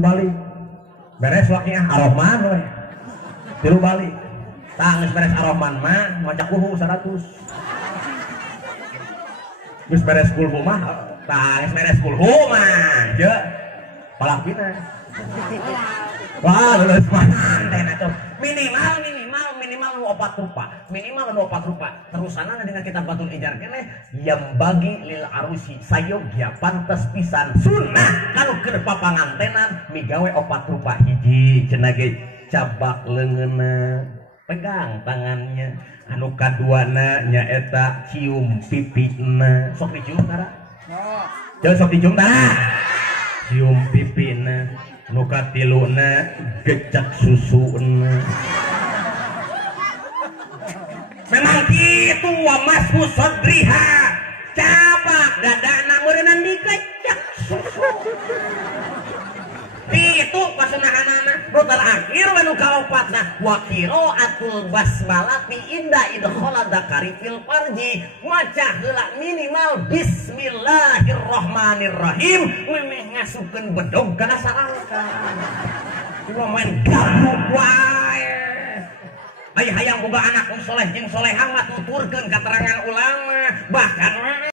balik beres waknya Ar-Rahman we tilu balik tah geus beres Ar-Rahman mah maca kuhu 100 geus beres kulhu mah tah geus beres kulhu mah je palakina wah lulus manten atuh minimal nu 4 rupa terusana dengan kita batul ijar keneh yang bagi lil arusi sayogya pantes pisan sunnah kanu keur papangantenan migawe 4 rupa hiji cenah ge cabak leungeunna pegang tangannya anu kaduana nyaeta cium pipina sok dicium tara sok dicium tara cium pipina nu katiluna gecak susuna memang gitu wa masfu sadriha cabak dadana meureunna digecak susu itu pasenahana nu terakhir anu kaopatna wa qiraatul basmalah fi inda idkhala dzakari fil farji maca heula minimal bismillahirrahmanirrahim memeh ngasupkeun bedog kana sarangkan cuma main gabuk wae aya hayang boga anak soleh jeung solehah mah tuturkeun katerangan ulama bahkan